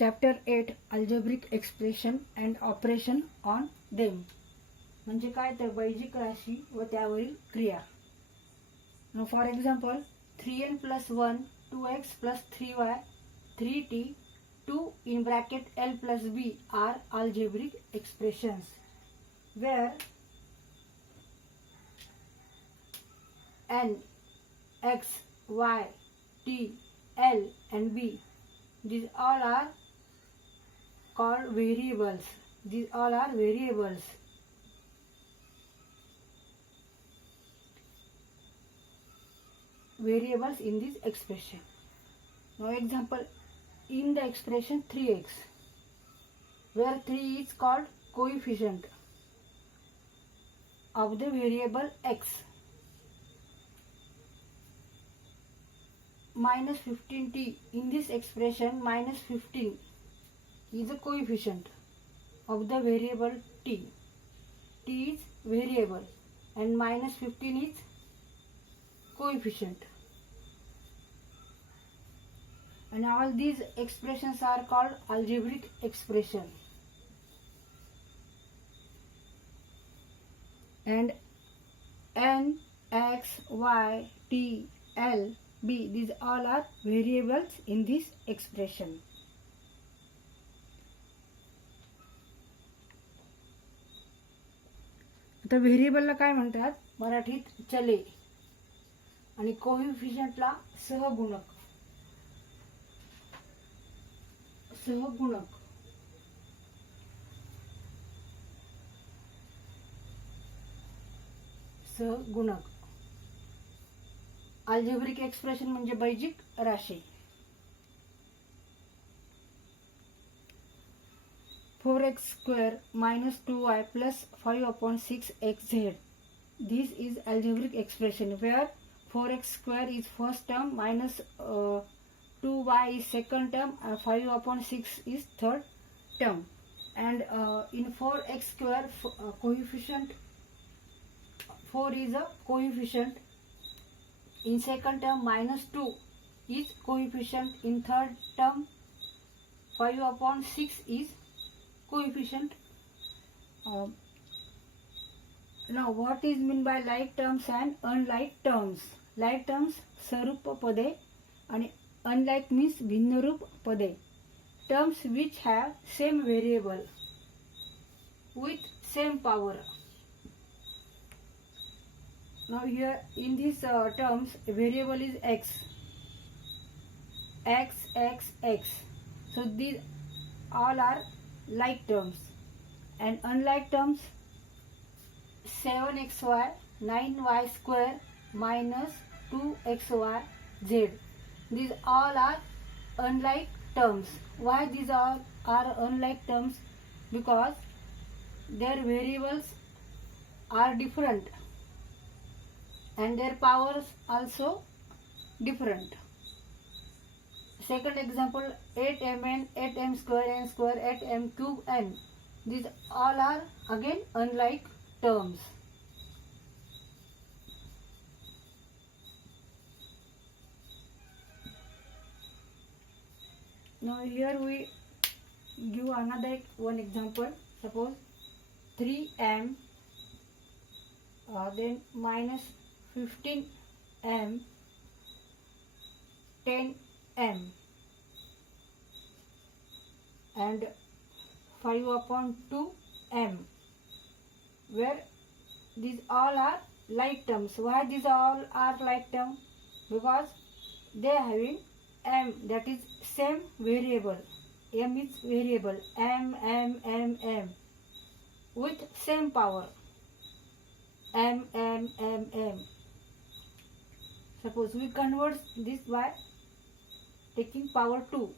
Chapter 8 algebraic expression and operation on them. म्हणजे काय तर बैजिक राशी व त्यावरील क्रिया. For example 3n + 1 2x + 3y 3t 2 in bracket l + b are algebraic expressions where n, x, y, t, l and b, these all are called variables. These all are variables. Variables in this expression. Now example, in the expression 3x, where 3 is called coefficient of the variable x. Minus 15t, in this expression minus 15 is a coefficient of the variable t. T is variable and minus 15 is coefficient. And all these expressions are called algebraic expression. And n, x, y, t, l, b, these all are variables in this expression. आता व्हेरिएबलला काय म्हणतात मराठीत? चले. आणि कोएफिशियंटला सहगुणक. सहगुणक. सहगुणक. Algebraic expression म्हणजे बैजिक राशी. 4x² - 2y + 5/6xz. This is algebraic expression where 4x² is first term minus 2y is second term and 5/6 is third term. And in 4x², coefficient 4 is a coefficient. In second term minus 2 is coefficient. In third term 5/6 is coefficient. Now what is mean by like terms and unlike terms? Like terms सरूप पदे आणि unlike means भिन्नरूप पदे. Terms which have same variable with same power. Now here in these terms variable is x. X, x, x. So these all are like terms. And unlike terms 7xy 9y² - 2xy z. These all are unlike terms. Why these all are unlike terms? Because their variables are different and their powers also different. Second example 8mn 8m² n² 8m³ n. These all are again unlike terms. Now here we give another one example. Suppose 3m then minus 15m 10m and 5/2m, where these all are like terms. Why these all are like term? Because they are having m, that is same variable. M is variable, m with same power, m. Suppose we convert this by taking power 2.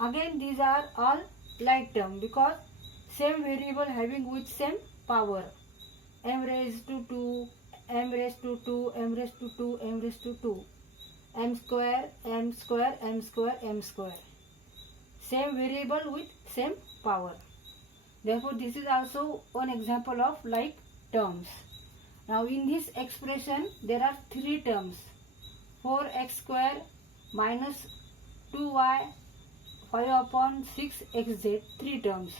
Again these are all like term because same variable having with same power. m raised to 2, m raised to 2, m raised to 2, m raised to 2, m². Same variable with same power. Therefore this is also one example of like terms. Now in this expression there are three terms. 4x² minus 2y 5 upon 6 xz, 3 terms,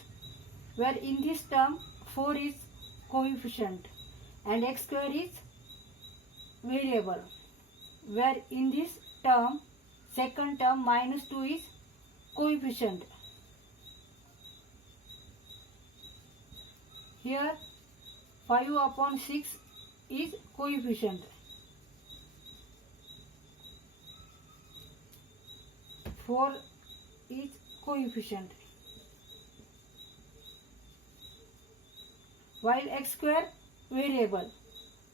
where in this term 4 is coefficient and x square is variable, where in this term second term minus 2 is coefficient. Here 5 upon 6 is coefficient. 4 is coefficient. While x square variable,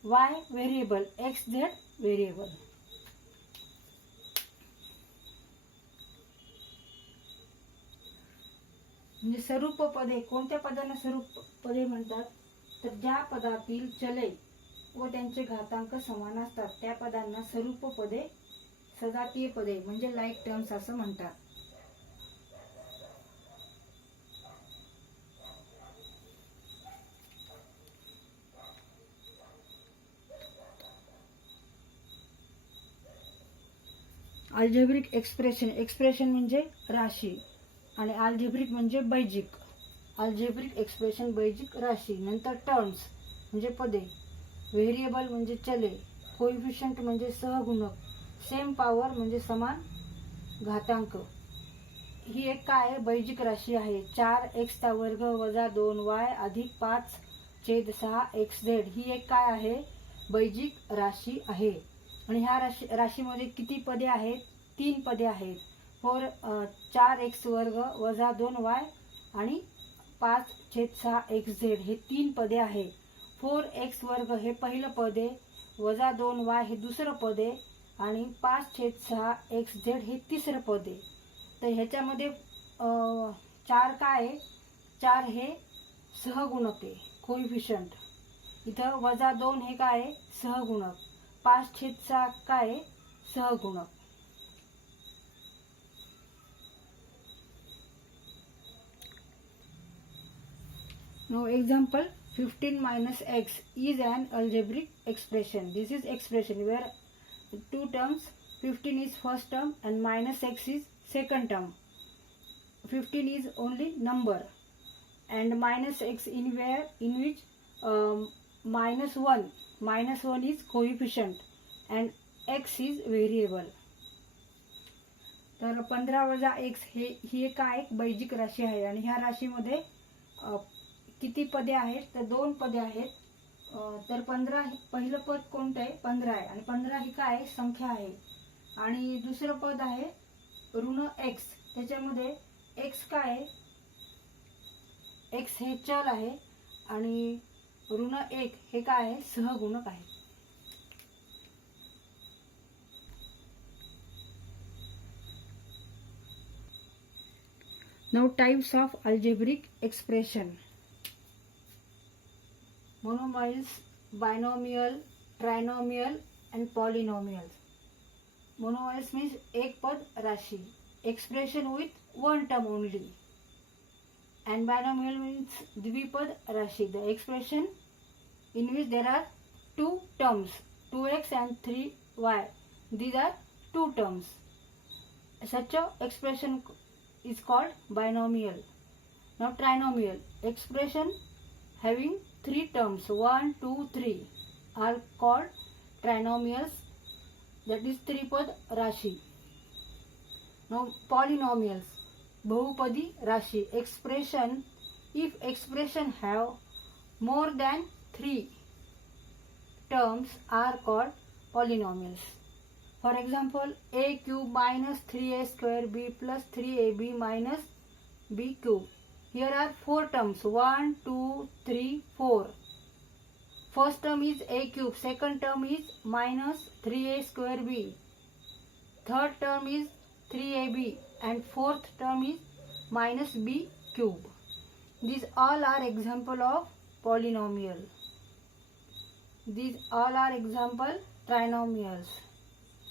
y variable, x z variable. म्हणजे स्वरूप पदे कोणत्या पदांना स्वरूप पदे म्हणतात तर ज्या पदातील चले व त्यांचे घातांक समान असतात त्या पदांना स्वरूप पदे सजातीय पदे म्हणजे लाईक टर्म्स असं म्हणतात. अल्जेब्रिक एक्सप्रेशन, एक्सप्रेशन म्हणजे राशी आणि अल्जेब्रिक म्हणजे बैजिक. अल्जेब्रिक एक्सप्रेशन बैजिक राशी. नंतर टर्म्स म्हणजे पदे, व्हेरिएबल म्हणजे चले, कोइफिशियंट म्हणजे सहगुणक, सेम पॉवर म्हणजे समान घातांक. ही एक काय आहे बैजिक राशी आहे. 4x चा वर्ग वजा 2y अधिक 5/6 xz ही एक काय आहे बैजिक राशी आहे. आणि ह्या राशीमध्ये किती पदे आहेत 3 पदे आहेत. 4x वर्ग वजा 2y आणि 5/6 xz हे 3 पदे आहे. 4x वर्ग हे पहिलं पद आहे, वजा 2y हे दुसरं पद आहे आणि 5/6 xz हे तिसरं पद आहे. तर ह्याच्यामध्ये 4 काय आहे 4 हे सहगुणक आहे कोइफिशियंट. इथं वजा 2 हे काय आहे सहगुणक. 5/6 काय आहे सहगुणक. Now example 15 minus x is an algebraic expression. This is expression where two terms 15 is first term and minus x is second term. 15 is only number and minus x in which minus 1 is coefficient and x is variable. तर 15 वजा x ही काय एक बैजिक राशी आहे आणि ह्या राशीमध्ये किती पदे आहेत तर 2 पदे आहेत. तर 15 पहिलं पद कोणतं आहे 15 आहे आणि 15 ही काय संख्या आहे आणि दुसरं पद आहे ऋण x. त्याच्यामध्ये x काय आहे x हे चल आहे आणि ऋण 1 हे काय आहे सहगुणक आहे. Now types of algebraic expression. Monomials, binomial, trinomial and polynomials. Monomials means एक पद राशी, expression with one term only. And binomial means द्विपद राशी, the expression in which there are 2 terms, 2x and 3y. These are 2 terms. Such a expression is called binomial. Now trinomial, expression having 3 terms 1, 2, 3 are called trinomials, that is त्रिपद राशी. Now polynomials, बहुपदी राशी, expression if expression have more than 3 terms are called polynomials. For example, a cube minus 3a square b plus 3ab minus b cube. Here are 4 terms 1, 2, 3, 4. First term is a cube, second term is minus 3a square b, third term is 3ab and fourth term is minus b cube. These all are example of polynomial. These all are example trinomials,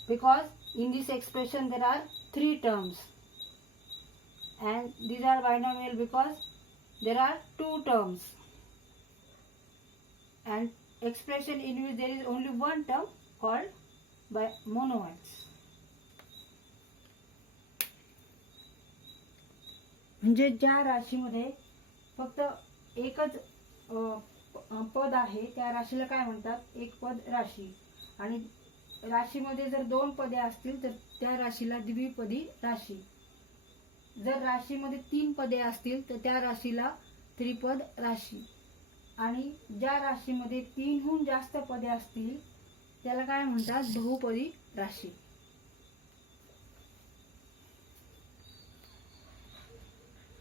because in this expression there are 3 terms, and these are binomial because there are 2 terms, and expression in which there is only one term called by monomials. म्हणजे ज्या राशीमध्ये फक्त एकच पद आहे त्या राशीला काय म्हणतात, एक पद राशी. आणि राशीमध्ये जर दोन पदे असतील तर त्या राशीला द्विपदी राशी. जर राशीमध्ये तीन पदे असतील तर त्या राशीला त्रिपद राशी. आणि ज्या राशीमध्ये तीनहून जास्त पदे असतील त्याला काय म्हणतात, बहुपदी राशी.